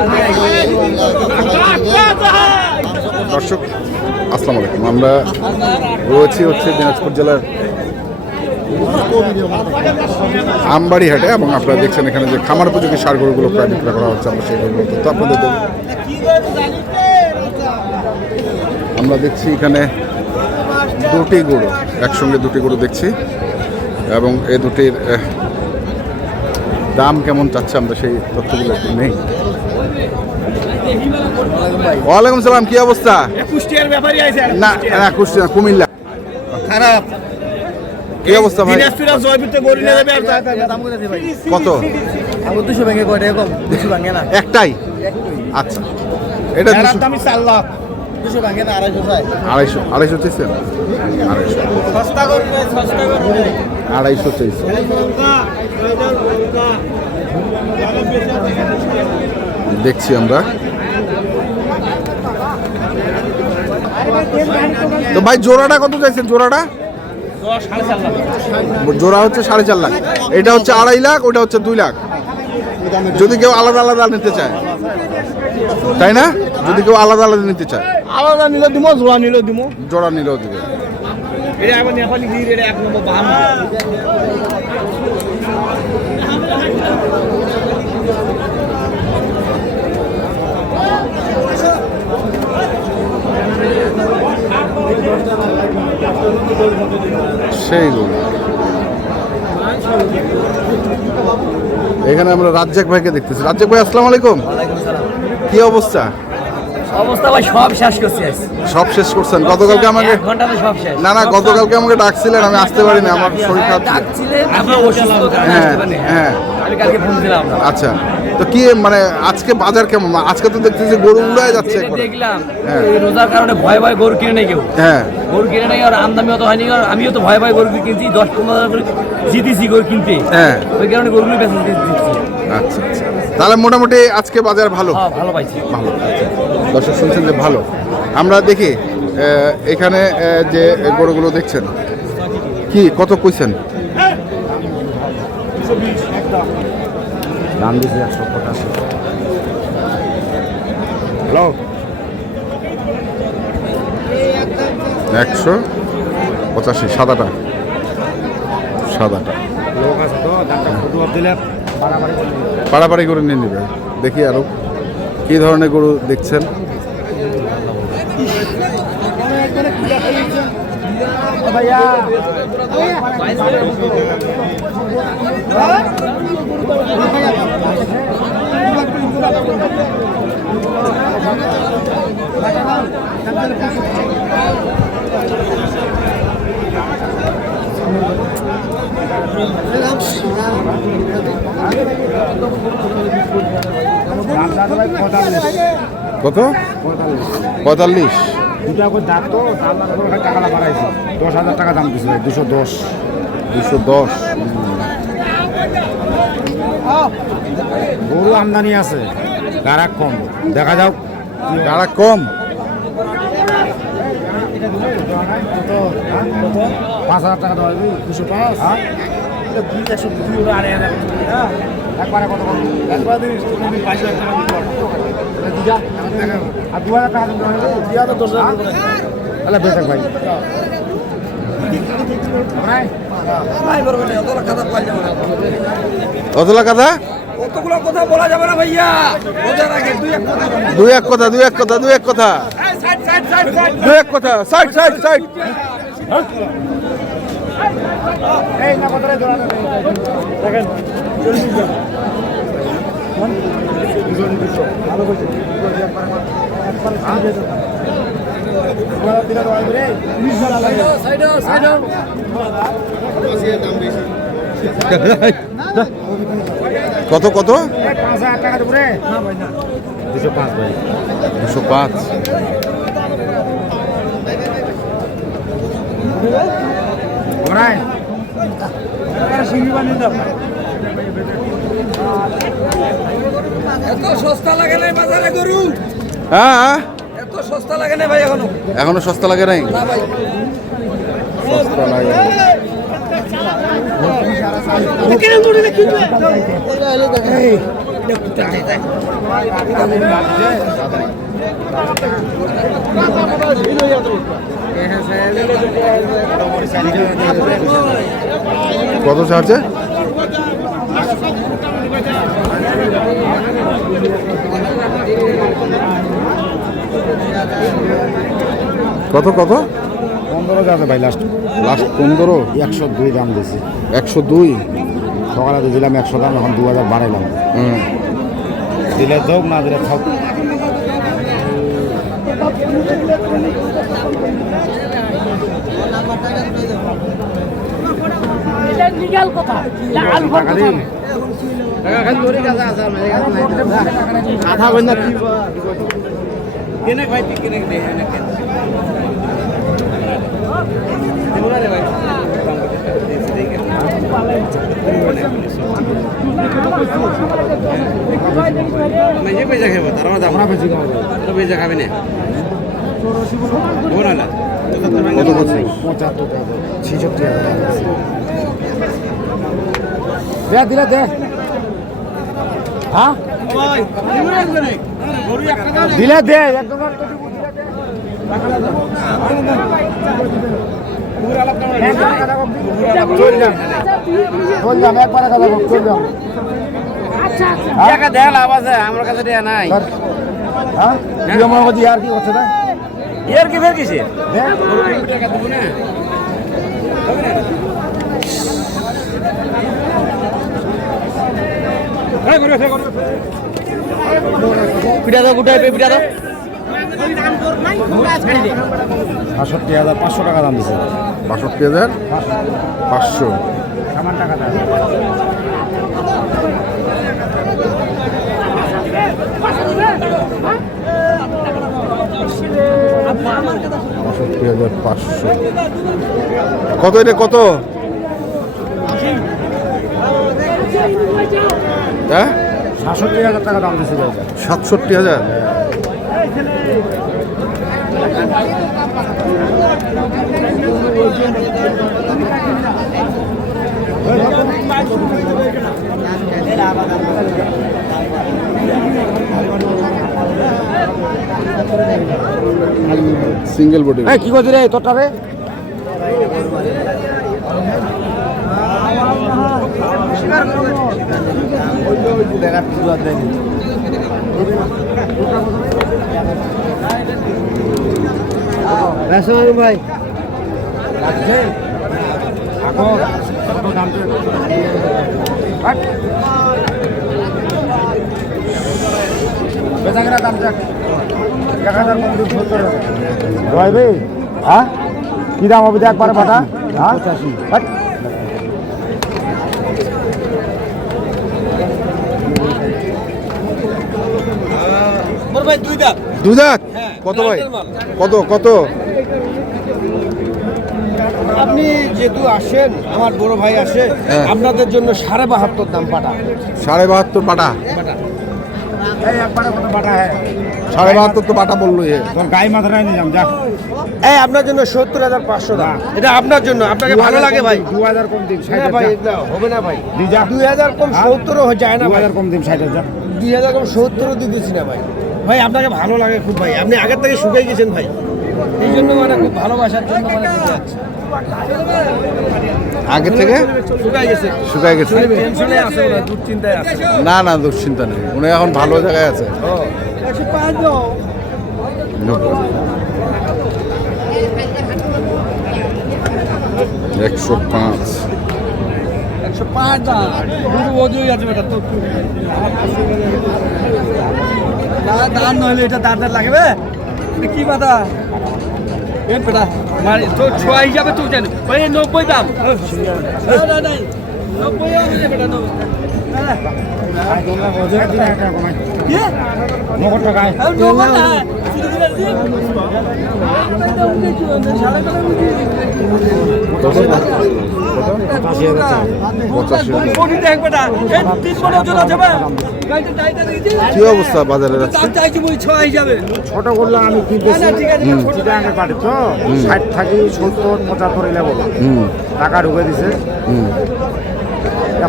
দর্শক আসসালামু আলাইকুম, আমরা রয়েছি দিনাজপুর জেলার আমবাড়ি হাটে এবং আপনারা দেখছেন এখানে যে খামার উপযোগী সার গরুগুলো প্রায় বিক্রয় করা হচ্ছে। আমরা সেই গরুগুলো তো আপনাদের দেব। আমরা দেখছি এখানে দুটি গরু, একসঙ্গে দুটি গরু দেখছি এবং এই দুটির দাম কেমন চাচ্ছে আমরা সেই তথ্যগুলো একটু নেই। ওয়ালাইকুম সালাম, কি অবস্থা? না না, কুষ্টিয়া কুমিল্লা। খারাপ কি অবস্থা ভাই? কত? 200 ভেঙে কয়টা কম? 200 ভাঙে না একটাই? আচ্ছা, এটা 4 লাখ 200 ভাঙে না, 250 চাই। 250 চাইছেন? 250 সস্তা করে 250 চাইছে। দেখছি আমরা তো ভাই, জোড়াটা কত চাইছেন? জোড়াটা জোড়া হচ্ছে 4.5 লাখ, এটা হচ্ছে 2.5 লাখ, ওটা হচ্ছে 2 লাখ। যদি কেউ আলাদা আলাদা নিতে চায়, তাই না? যদি কেউ আলাদা আলাদা নিতে চায়, আলাদা নিলে দিব, জোড়া নিলে দিব। জোড়া নিলেও দিবে। এটা এখন নেপালি গির, এটা 1 নম্বর বাহাম। সেইগুলো এখানে আমরা রাজ্জাক ভাইকে দেখতেছি। রাজ্জাক ভাই আসসালামু আলাইকুম, কি অবস্থা? অবস্থা ভাই সব শেষ করছি। সব শেষ করছেন? গতকালকে আমাকে ঘন্টাতে সব শেষ। না না, গতকালকে আমাকে ডাকছিলেন, আমি আসতে পারিনি, আমার শরীর খারাপ ছিল। ডাকছিলেন, আপনি অসুস্থ, হ্যাঁ হ্যাঁ, আমি কালকে ফোন দিলাম। আচ্ছা, তো কি মানে আজকে বাজার কেমন? আজকে তো দেখতেছি গরু উড়ায় যাচ্ছে একবারে। দেখলাম হ্যাঁ। এই রোজার কারণে ভয় ভয় গরু কিনে নেই কেউ। হ্যাঁ, গরু কিনে নেই, আর আমদামিও তো হয়নি। আর আমিও তো ভয় ভয় গরু কিনছি, 10-15 হাজার করে জিতেছি গরু কিনতে। হ্যাঁ, ওই কারণে গরুগুলো বেঁচে দিচ্ছি। আচ্ছা আচ্ছা, তাহলে মোটামুটি আজকে বাজার ভালো? হ্যাঁ, ভালো পাইছি। ভালো, দর্শক শুনছেন যে ভালো। আমরা দেখি এখানে যে গরুগুলো দেখছেন, কি কত কইছেন? দাম দিয়েছে 185। হ্যালো, 185 সাদাটা। পাড়াপাড়ি করে নিয়ে নেবে। দেখি আরো কি ধরনের গরু দেখছেন। কত? 45। দুটা করে দাঁত তো টাকাটা বাড়াইছে, 10,000 টাকা দাম দিচ্ছে। 210। 210 গরু আমদানি আছে, গারাক কম। দেখা যাও, গাড়া কম। 5,000 টাকা দেওয়া যাবে। 205। হ্যাঁ, একবারে কত কম? একবার দিস, 22,000 টাকা দিতে পারবো। আর 2,000 টাকা দিতে হবে। 10,000 তাহলে বেশক ভাই। কতলা কথা? কতগুলো কথা বলা যাবে না ভাইয়া। দুই এক কথা, দুই এক কথা, দুই এক কথা, দুই এক কথা। Side side side. এই না কথা দেখেন, ভালো করছে। কত কত? 5,000 টাকা দেবো রে। 205 ভাই। 205। ওরাই এত সস্তা লাগে না বাজারে গরু। হ্যাঁ, এত সস্তা লাগে না ভাই এখনো। এখনো সস্তা লাগে নাই? না ভাই, সস্তা লাগে। কেন গরু দেখি কত ছাড়ছে? কত কত? 15 যাবে ভাই লাস্ট। লাস্ট 15? 102 দাম দিয়েছি। 102? সকালে দিয়েছিলাম 100 দাম, এখন 2000 বাড়াইলাম। দিলে যোগ, না দিলে থাক। আধা বন্ধা কি কেনে ভাই কেনে দে না কেন দেবুরে ভাই मैं पैसा खाबो तारा दाम ना बेची खाबो तो पैसा खाबे ना बोला ना কত করছে? 75 টাকা 66 টাকা দে দিলা দে হ্যাঁ দিলা দে একদম চললাম একবার কথা বল চললাম টাকা দেয়া লাভ আছে আমার কাছে দেয়া নাই হ্যাঁ তুই আমার কাছে ইয়ার কি করছ না ইয়ার কি ফের কিসে টাকা দেব না এই করে ফের করে পিটা দাও গুটাই পিটা দাও 68500 টাকা দাম দিছে 62500 সামান টাকা দাও 62500 কত এটা কত? হ্যাঁ 67000 টাকা দাম দিছে 67000? Single body. কি করছিস রে তোরটা রে ভাই হ্যাঁ কি দাম হবে একবারে পাঠা? হ্যাঁ 85। ভাই দুই দাঁত? কত ভাই? কত কত? আপনি যেহেতু আসেন, আমার বড় ভাই আসে, আপনাদের জন্য 72.5 দাম পাটা। 72.5 পাটা? একবারে কত পাটা? 72.5 তো পাটা বললো। গাই মাথায় নিয়ে যাম যা। এই আপনার জন্য 70,500 দাম। এটা আপনার জন্য, আপনাকে ভালো লাগে ভাই। 2000 কম দিন 60 ভাই, হবে না ভাই। 2000 কম 70 হয়ে যায় না। 2000 কম দিন 60 যা। 2000 কম 70 দিতেছি না ভাই। ভাই আপনাকে ভালো লাগে খুব ভাই, আপনি আগের থেকে শুকাই গেছেন ভাই, এই জন্য মানে খুব ভালোবাসার জন্য মানে দিতে যাচ্ছে। আগে থেকে শুকাই গেছে, শুকাই গেছে। টেনশনে আছে না, দুশ্চিন্তায় আছে। না না দুশ্চিন্তা নেই, উনি এখন ভালো জায়গায় আছে। 105 দাও। 105 105 দাও। দুটো ওজই আছে বেটা তো। না দান নইলে এটা দাঁড় লাগবে কি কথা এ বেটা মানে তো ছোয়া হিসাবে তুই জানি ওই 90 দাম। না 90 হবে বেটা 90। কি অবস্থা বাজারে? ছোট করলে আমি কিনতেছি চিটাগাঙ্গের পাটি তো 60 থাকি 70 75 এলে বলো টাকা ঢুকে দিছে।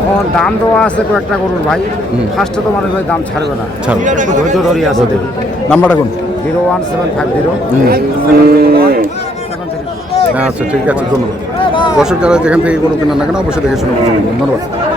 এখন দাম দেওয়া আছে কয়েকটা গরুর ভাই, ফার্স্টে তো মানুষ ভাই দাম ছাড়বে না, ছাড়ো একটু ধৈর্য ধরিয়ে আছে। নাম্বারটা কোন? 01750 আচ্ছা ঠিক আছে, ধন্যবাদ। দর্শক যারা যেখান থেকে গরু কেনার না কেন অবশ্যই দেখে শুনে বুঝে কিনবেন। ধন্যবাদ।